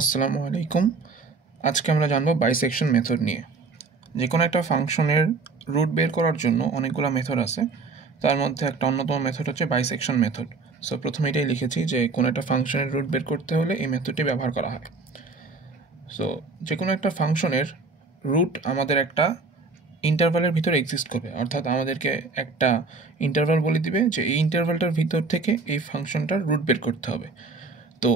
আসসালামু আলাইকুম। আজকে আমরা জানবো বাইসেকশন মেথড নিয়ে। যে কোনো একটা ফাংশনের রুট বের করার জন্য অনেকগুলো মেথড আছে। তার মধ্যে একটা অন্যতম মেথড হচ্ছে বাইসেকশন মেথড। সো প্রথমে এটাই লিখেছি যে কোনো একটা ফাংশনের রুট বের করতে হলে এই মেথডটি ব্যবহার করা হয়। সো যে কোনো একটা ফাংশনের রুট আমাদের একটা ইন্টারভালের ভিতর এক্সিস্ট করবে, অর্থাৎ আমাদেরকে একটা ইন্টারভাল বলে দিবে যে এই ইন্টারভালটার ভিতর থেকে এই ফাংশনটার রুট বের করতে হবে। তো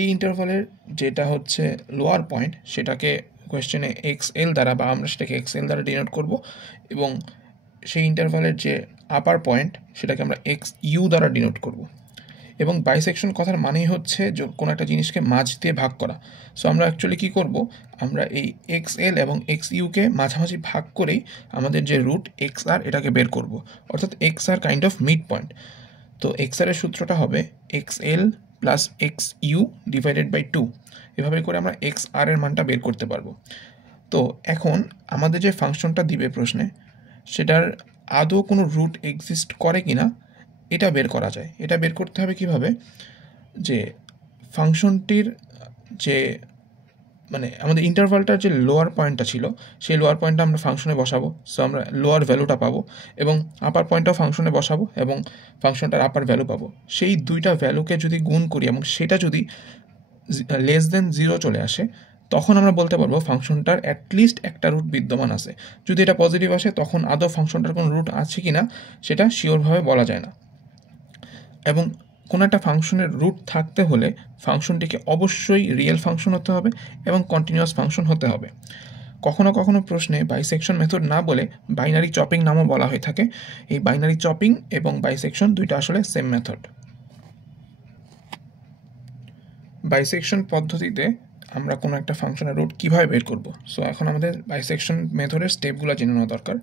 এই ইন্টারভালের যেটা হচ্ছে লোয়ার পয়েন্ট সেটাকে কোয়েশ্চেনে এক্স-এল দ্বারা বা আমরা সেটাকে এক্স-এল দ্বারা ডিনোট করব, এবং সেই ইন্টারভালের যে আপার পয়েন্ট সেটাকে আমরা এক্স-ইউ দ্বারা ডিনোট করব। এবং বাইসেকশন কথার মানেই হচ্ছে কোনো একটা জিনিসকে মাঝ দিয়ে ভাগ করা। সো আমরা অ্যাকচুয়ালি কী করব, আমরা এই এক্স-এল এবং এক্স-ইউকে মাঝামাঝি ভাগ করেই আমাদের যে রুট এক্স-আর এটাকে বের করব, অর্থাৎ এক্স-আর কাইন্ড অফ মিড পয়েন্ট। তো এক্স-আরের সূত্রটা হবে এক্স-এল প্লাস এক্স-ইউ ডিভাইডেড বাই 2। এভাবে করে আমরা এক্স-আর এর মানটা বের করতে পারবো। তো এখন আমাদের যে ফাংশনটা দিবে প্রশ্নে, সেটার আদৌ কোনো রুট এক্সিস্ট করে কি না এটা বের করা যায়। এটা বের করতে হবে কিভাবে, যে ফাংশনটির যে আমাদের ইন্টারভালটার যে লোয়ার পয়েন্টটা ছিল সেই লোয়ার পয়েন্টটা আমরা ফাংশনে বসাবো। সো আমরা লোয়ার ভ্যালুটা পাবো, এবং আপার পয়েন্টটাও ফাংশনে বসাবো এবং ফাংশনটার আপার ভ্যালু পাবো। সেই দুইটা ভ্যালুকে যদি গুণ করি এবং সেটা যদি লেস দেন 0 চলে আসে, তখন আমরা বলতে পারবো ফাংশনটার অ্যাটলিস্ট একটা রুট বিদ্যমান আছে। যদি এটা পজিটিভ আসে তখন আদৌ ফাংশনটার কোনো রুট আছে কি না সেটা শিওরভাবে বলা যায় না। এবং কোনো একটা ফাংশনের রুট থাকতে হলে ফাংশনটিকে অবশ্যই রিয়েল ফাংশন হতে হবে এবং কন্টিনিউয়াস ফাংশন হতে হবে। কখনো কখনো প্রশ্নে বাইসেকশন মেথড না বলে বাইনারি চপিং নামও বলা হয়ে থাকে। এই বাইনারি চপিং এবং বাইসেকশন দুইটা আসলে সেম মেথড। বাইসেকশন পদ্ধতিতে আমরা কোনো একটা ফাংশনের রুট কীভাবে বের করব। সো এখন আমাদের বাইসেকশন মেথডের স্টেপগুলো জেনে নেওয়া দরকার।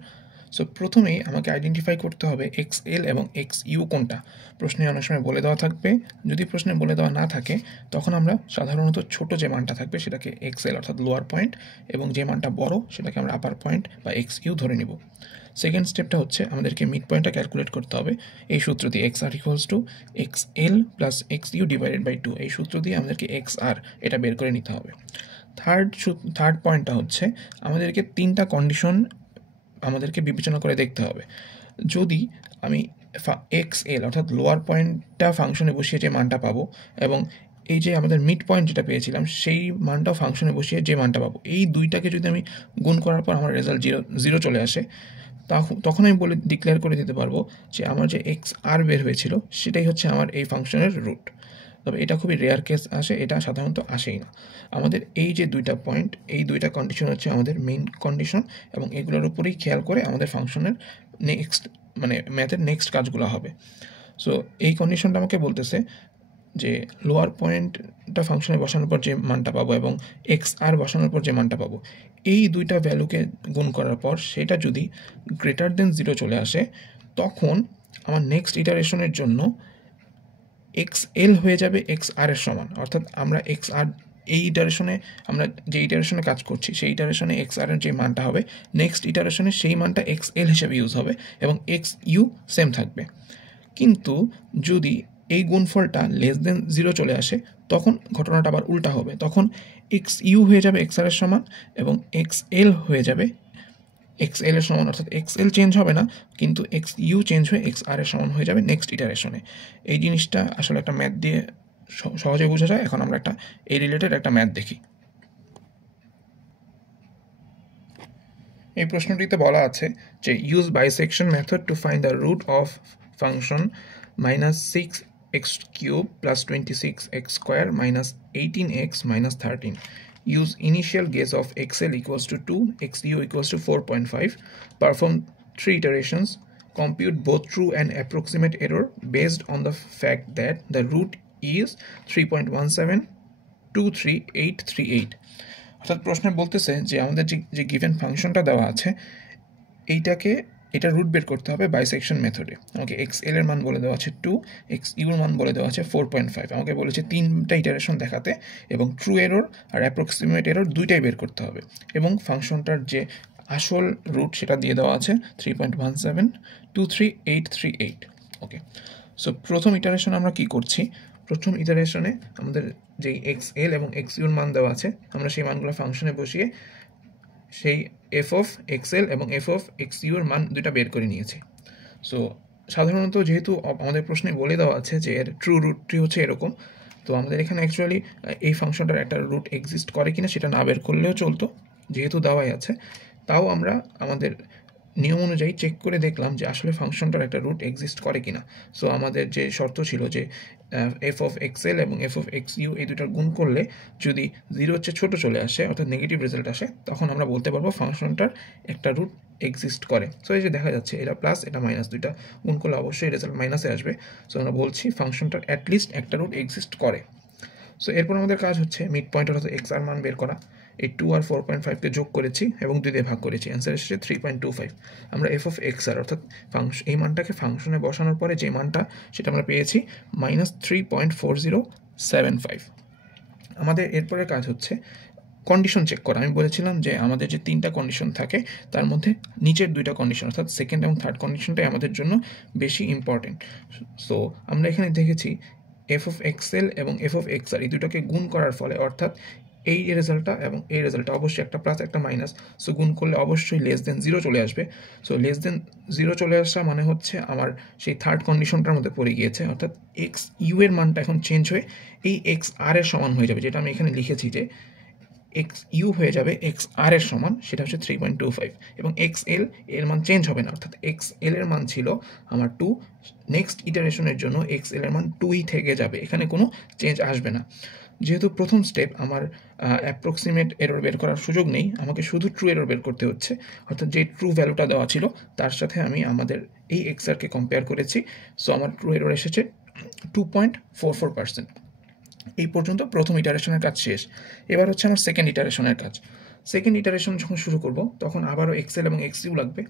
সো প্রথমেই আমাকে আইডেন্টিফাই করতে হবে এক্স-এল এবং এক্স-ইউ কোনটা। প্রশ্নে অনেক সময় বলে দেওয়া থাকবে, যদি প্রশ্নে বলে দেওয়া না থাকে তখন আমরা সাধারণত ছোট যে মানটা থাকবে সেটাকে এক্স-এল অর্থাৎ লোয়ার পয়েন্ট, এবং যে মানটা বড় সেটাকে আমরা আপার পয়েন্ট বা এক্স-ইউ ধরে নিব। সেকেন্ড স্টেপটা হচ্ছে আমাদেরকে মিড পয়েন্টটা ক্যালকুলেট করতে হবে এই সূত্র দিয়ে, x r equals to x l plus x u divided by 2। এই সূত্র দিয়ে আমাদেরকে এক্স-আর এটা বের করে নিতে হবে। থার্ড পয়েন্টটা হচ্ছে আমাদেরকে 3টা কন্ডিশন আমাদেরকে বিবেচনা করে দেখতে হবে। যদি আমি এক্স-এল অর্থাৎ লোয়ার পয়েন্টটা ফাংশনে বসিয়ে যে মানটা পাবো, এবং এই যে আমাদের মিড পয়েন্ট যেটা পেয়েছিলাম সেই মানটাও ফাংশনে বসিয়ে যে মানটা পাবো, এই দুইটাকে যদি আমি গুণ করার পর আমার রেজাল্ট 0 চলে আসে, তখন আমি ডিক্লেয়ার করে দিতে পারবো যে আমার যে এক্স-আর বের হয়েছিল সেটাই হচ্ছে আমার এই ফাংশনের রুট। তবে এটা খুবই রেয়ার কেস আসে, এটা সাধারণত আসেই না। আমাদের এই যে দুইটা পয়েন্ট, এই দুইটা কন্ডিশন হচ্ছে আমাদের মেইন কন্ডিশন, এবং এগুলোর উপরেই খেয়াল করে আমাদের ফাংশনের ম্যাথের নেক্সট কাজগুলো হবে। সো এই কন্ডিশনটা আমাকে বলতেছে যে লোয়ার পয়েন্টটা ফাংশনে বসানোর পর যে মানটা পাবো এবং এক্স-আর বসানোর পর যে মানটা পাবো, এই দুইটা ভ্যালুকে গুণ করার পর সেটা যদি গ্রেটার দেন 0 চলে আসে, তখন আমার নেক্সট ইটারেশনের জন্য এক্স-এল হয়ে যাবে এক্স-আর এর সমান। অর্থাৎ আমরা এক্স-আর এই ইটারেশনে, আমরা যে ইটারেশনে কাজ করছি সেই ইটারেশনে এক্স-আর এর যে মানটা হবে, নেক্সট ইটারেশনে সেই মানটা এক্স-এল হিসেবে ইউজ হবে এবং এক্স-ইউ সেম থাকবে। কিন্তু যদি এই গুণফলটা লেস দেন 0 চলে আসে, তখন ঘটনাটা আবার উল্টা হবে। তখন এক্স-ইউ হয়ে যাবে এক্স-আর এর সমান এবং এক্স-এল হয়ে যাবে এক্স-এল এর সমান। অর্থাৎ এক্স-এল চেঞ্জ হবে না, কিন্তু এক্স-ইউ চেঞ্জ হয়ে এক্স-আর এর সমান হয়ে যাবে নেক্সট ইটারেশনে। এই জিনিসটা আসলে একটা ম্যাথ দিয়ে সহজে বোঝা যায়। এখন আমরা এই রিলেটেড একটা ম্যাথ দেখি। এই প্রশ্নটিতে বলা আছে যে use bisection method to find the root of function -6x³ + 26x² - 18x - 13. Use initial guess of xl equals to 2, xu equals to 4.5. Perform 3 iterations. Compute both true and approximate error based on the fact that the root is 3.1723838. অর্থাৎ প্রশ্নে বলতেছে যে আমাদের যে given ফাংশনটা দেওয়া আছে এটা রুট বের করতে হবে বাইসেকশন মেথডে। আমাকে এক্স-এল এর মান বলে দেওয়া আছে 2, এক্স-ইউ এর মান বলে দেওয়া আছে 4.5। আমাকে বলেছে 3টা ইটারেশন দেখাতে এবং ট্রু এরর আর অ্যাপ্রক্সিমেট এরর দুইটাই বের করতে হবে, এবং ফাংশনটার যে আসল রুট সেটা দিয়ে দেওয়া আছে 3.1723838। ওকে, সো প্রথম ইটারেশন আমরা কি করছি, প্রথম ইটারেশনে আমাদের যেই এক্সএল এবং এক্সইউর মান দেওয়া আছে আমরা সেই মানগুলো ফাংশনে বসিয়ে সেই এফ অফ এক্সএল এবং এফ অফ এক্সইউর মান দুইটা বের করে নিয়েছি। সো সাধারণত যেহেতু আমাদের প্রশ্নে বলে দেওয়া আছে যে এর ট্রু রুটটি হচ্ছে এরকম, তো আমাদের এখানে অ্যাকচুয়ালি এই ফাংশনটার একটা রুট এক্সিস্ট করে কিনা সেটা না বের করলেও চলতো, যেহেতু দেওয়াই আছে। তাও আমরা আমাদের নিয়ম অনুযায়ী চেক করে দেখলাম যে আসলে ফাংশনটার একটা রুট এক্সিস্ট করে কিনা। সো আমাদের যে শর্ত ছিল যে এফ অফ এক্সএল এবং এফ অফ এক্সইউ এই দুটার গুণ করলে যদি 0 হচ্ছে ছোটো চলে আসে অর্থাৎ নেগেটিভ রেজাল্ট আসে, তখন আমরা বলতে পারবো ফাংশনটার একটা রুট এক্সিস্ট করে। সো এই যে দেখা যাচ্ছে এটা প্লাস এটা মাইনাস, দুইটা গুণ করলে অবশ্যই রেজাল্ট মাইনাসে আসবে। সো আমরা বলছি ফাংশনটার অ্যাটলিস্ট একটা রুট এক্সিস্ট করে। সো এরপর আমাদের কাজ হচ্ছে মিড পয়েন্ট অর্থাৎ এক্স আর মান বের করা। এই 2 আর 4.5কে যোগ করেছি এবং 2 দিয়ে ভাগ করেছি, অ্যান্সার এসেছে 3.25। আমরা এফ অফ এক্স আর অর্থাৎ এই মানটাকে ফাংশনে বসানোর পরে যে মানটা সেটা আমরা পেয়েছি -3.4075। আমাদের এরপরের কাজ হচ্ছে কন্ডিশন চেক করা। আমি বলেছিলাম যে আমাদের যে 3টা কন্ডিশন থাকে তার মধ্যে নিচের 2টা কন্ডিশন অর্থাৎ সেকেন্ড এবং থার্ড কন্ডিশনটাই আমাদের জন্য বেশি ইম্পর্টেন্ট। সো আমরা এখানে দেখেছি এফ অফ এক্সএল এবং এফ অফ এক্স আর এই দুটোকে গুণ করার ফলে অর্থাৎ এই রেজাল্টটা এবং এই রেজাল্টটা অবশ্যই একটা প্লাস একটা মাইনাস, সো গুণ করলে অবশ্যই <0 চলে আসবে। সো <0 চলে আসা মানে হচ্ছে আমার সেই থার্ড কন্ডিশনটার মধ্যে পড়ে গিয়েছে, অর্থাৎ এক্স ইউ এর মানটা এখন চেঞ্জ হয়ে এই এক্স আর এর সমান হয়ে যাবে, যেটা আমি এখানে লিখেছি যে এক্স ইউ হয়ে যাবে এক্স আর এর সমান, সেটা হচ্ছে 3.25। এবং এক্স এল এর মান চেঞ্জ হবে না, অর্থাৎ এক্স এল এর মান ছিল আমার 2, নেক্সট ইটারেশনের জন্য এক্স এল এর মান 2ই থেকে যাবে, এখানে কোনো চেঞ্জ আসবে না। যেহেতু প্রথম স্টেপ আমার অ্যাপ্রক্সিমেট এরর বের করার সুযোগ নেই, আমাকে শুধু ট্রু এরর বের করতে হচ্ছে, অর্থাৎ যে ট্রু ভ্যালুটা দেওয়া ছিল তার সাথে আমি আমাদের এই এক্স আরকে কম্পেয়ার করেছি। সো আমার ট্রু এরর এসেছে 2.44%। এই পর্যন্ত প্রথম ইটারেশনের কাজ শেষ। এবার হচ্ছে আমার সেকেন্ড ইটারেশনের কাজ। সেকেন্ড ইটারেশন যখন শুরু করব তখন আবারও এক্সএল এবং এক্সইউ লাগবে।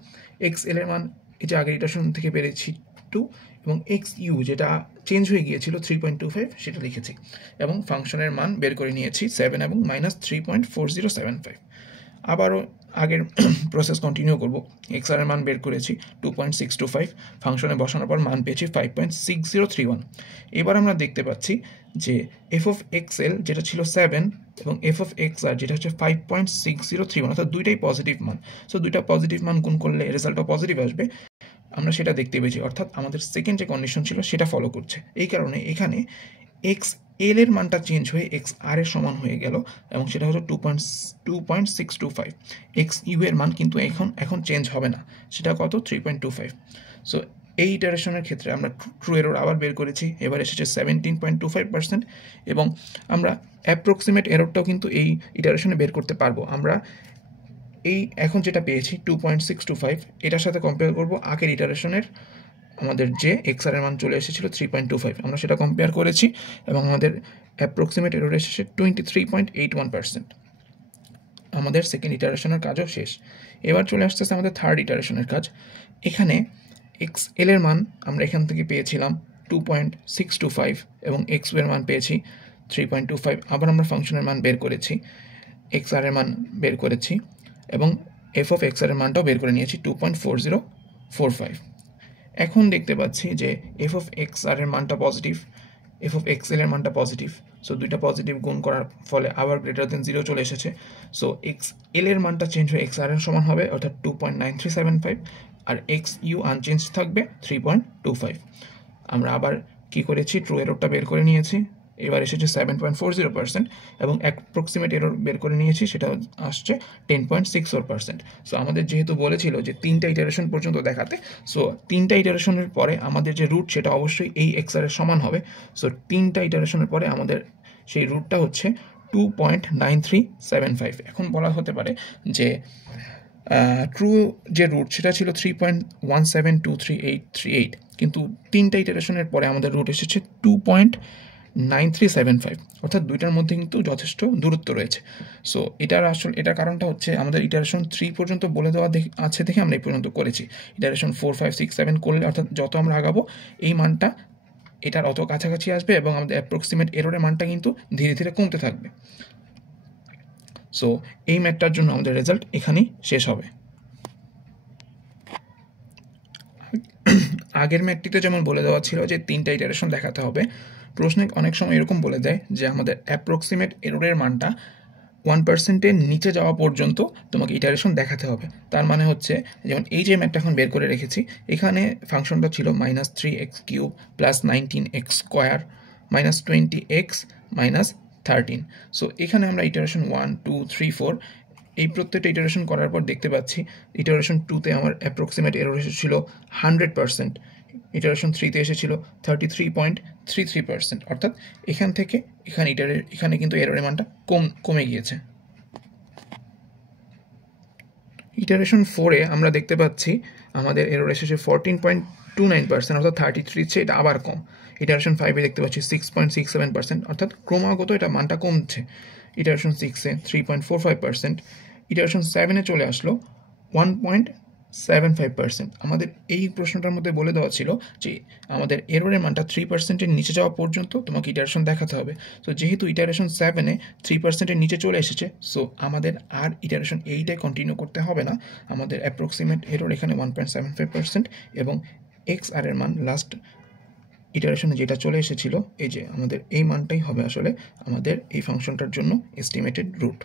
এক্সএল এর মান এই যে আগের ইটারেশন থেকে পেরেছি 2 এবং এক্সইউ যেটা চেঞ্জ হয়ে গিয়েছিল 3.25 সেটা লিখেছি এবং ফাংশনের মান বের করে নিয়েছি 7 এবং -3.4075। আবারও আগের প্রসেস কন্টিনিউ করব। এক্স আর এর মান বের করেছি 2.625, ফাংশনে বসানোর পর মান পেয়েছি 5.6031। এবার আমরা দেখতে পাচ্ছি যে এফ অফ এক্সএল যেটা ছিল 7 এবং এফ অফ এক্স আর যেটা হচ্ছে 5.6031, অর্থাৎ দুইটাই পজিটিভ মান। সো দুইটা পজিটিভ মান গুণ করলে রেজাল্টও পজিটিভ আসবে, আমরা সেটা দেখতে পেয়েছি, অর্থাৎ আমাদের সেকেন্ড যে কন্ডিশন ছিল সেটা ফলো করছে। এই কারণে এখানে এক্স এল এর মানটা চেঞ্জ হয়ে এক্স আর এর সমান হয়ে গেল এবং সেটা হলো 2.625। এক্স ইউ এর মান কিন্তু এখন চেঞ্জ হবে না, সেটা কত 3.25। সো এই ইটারেশনের ক্ষেত্রে আমরা ট্রু এরর আবার বের করেছি, এবার এসেছে 17.25% এবং আমরা অ্যাপ্রক্সিমেট এররটাও কিন্তু এই ইটারেশনে বের করতে পারবো। আমরা এই এখন যেটা পেয়েছি 2.625 এটার সাথে কম্পেয়ার করব আগের ইটারেশনের আমাদের যে এক্স আর এর মান চলে এসেছিল 3.25, আমরা সেটা কম্পেয়ার করেছি এবং আমাদের অ্যাপ্রক্সিমেট এরর এসেছে 23.81%। আমাদের সেকেন্ড ইটারেশনের কাজও শেষ। এবার চলে আসতেছে আমাদের থার্ড ইটারেশনের কাজ। এখানে এক্স এল এর মান আমরা এখান থেকে পেয়েছিলাম 2.625 এবং এক্স এর মান পেয়েছি 3.25। আবার আমরা ফাংশনের মান বের করেছি, এক্স আর এর মান বের করেছি এবং এফ অফ এক্স আর এর মানটাও বের করে নিয়েছি 2.4045। এখন দেখতে পাচ্ছি যে এফ অফ এক্স আর এর মানটা positive, F of X L এর মানটা পজিটিভ। সো দুইটা পজিটিভ গুণ করার ফলে আবার >0 চলে এসেছে। সো এক্স এল এর মানটা চেঞ্জ হয়ে এক্স আর এর সমান হবে, অর্থাৎ 2.9375, আর এক্স ইউ আনচেঞ্জ থাকবে 3.25। আমরা আবার কি করেছি, ট্রু এররটা বের করে নিয়েছি, এবার এসেছে 7.40% এবং অ্যাপ্রক্সিমেট এরর বের করে নিয়েছি, সেটা আসছে 10.64%। সো আমাদের যেহেতু বলেছিল যে 3টা ইটারেশন পর্যন্ত দেখাতে, সো 3টা ইটারেশনের পরে আমাদের যে রুট সেটা অবশ্যই এই এক্স আর এর সমান হবে। সো 3টা ইটারেশনের পরে আমাদের সেই রুটটা হচ্ছে 2.9375। এখন বলা হতে পারে যে ট্রু যে রুট সেটা ছিল 3.1723838, কিন্তু 3টা ইটারেশনের পরে আমাদের রুট এসেছে 2.9375, অর্থাৎ দুইটার মধ্যে কিন্তু যথেষ্ট দূরত্ব রয়েছে। সো এটার কারণটা হচ্ছে আমাদের ইটারেশন 3 পর্যন্ত বলে দেওয়া আছে দেখে আমরা এই পর্যন্ত করেছি। ইটারেশন 4, 5, 6, 7 করলে অর্থাৎ যত আমরা আগাবো এই মানটা এটার অত কাছাকাছি আসবে এবং আমাদের অ্যাপ্রক্সিমেট এররের মানটা কিন্তু ধীরে ধীরে কমতে থাকবে। সো এই ম্যাথটার জন্য আমাদের রেজাল্ট এখানেই শেষ হবে। আগের ম্যাথটিতে যেমন বলে দেওয়া ছিল যে 3টা ইটারেশন দেখাতে হবে, প্রশ্নে অনেক সময় এরকম বলে দেয় যে আমাদের অ্যাপ্রক্সিমেট এররের মানটা 1%-এর নিচে যাওয়া পর্যন্ত তোমাকে ইটারেশন দেখাতে হবে। তার মানে হচ্ছে যেমন এই যে ম্যাথটা এখন বের করে রেখেছি, এখানে ফাংশনটা ছিল -3x³ + 19x² -20x -13। সো এখানে আমরা ইটারেশন 1, 2, 3, 4 এই প্রত্যেকটা ইটারেশন করার পর দেখতে পাচ্ছি ইটারেশন 2-তে আমার অ্যাপ্রক্সিমেট এরর এসেছিল 100%, ইটারেশন 3-তে এসেছিল 33.33%, অর্থাৎ এখান থেকে এখানে কিন্তু এররের মানটা কমে গিয়েছে। ইটারেশন 4-এ আমরা দেখতে পাচ্ছি আমাদের এরর এসেছে 14.29%, অর্থাৎ 33 চেয়ে এটা আবার কম। ইটারেশন 5-এ দেখতে পাচ্ছি 6.67%, অর্থাৎ ক্রমাগত এটা মানটা কমছে। ইটারেশন 6-এ 3.45%, ইটারেশন 7-এ চলে আসলো 1.75%। আমাদের এই প্রশ্নটার মধ্যে বলে দেওয়া ছিল যে আমাদের এররের মানটা 3%-এর নিচে যাওয়া পর্যন্ত তোমাকে ইটারেশন দেখাতে হবে। তো যেহেতু ইটারেশন 7-এ 3%-এর নিচে চলে এসেছে, সো আমাদের আর ইটারেশন 8-এ কন্টিনিউ করতে হবে না। আমাদের অ্যাপ্রক্সিমেট এরর এখানে 1.75% এবং এক্স আর এর মান লাস্ট ইটারেশনে যেটা চলে এসেছিল, এই যে আমাদের এই মানটাই হবে আসলে আমাদের এই ফাংশনটার জন্য এস্টিমেটেড রুট।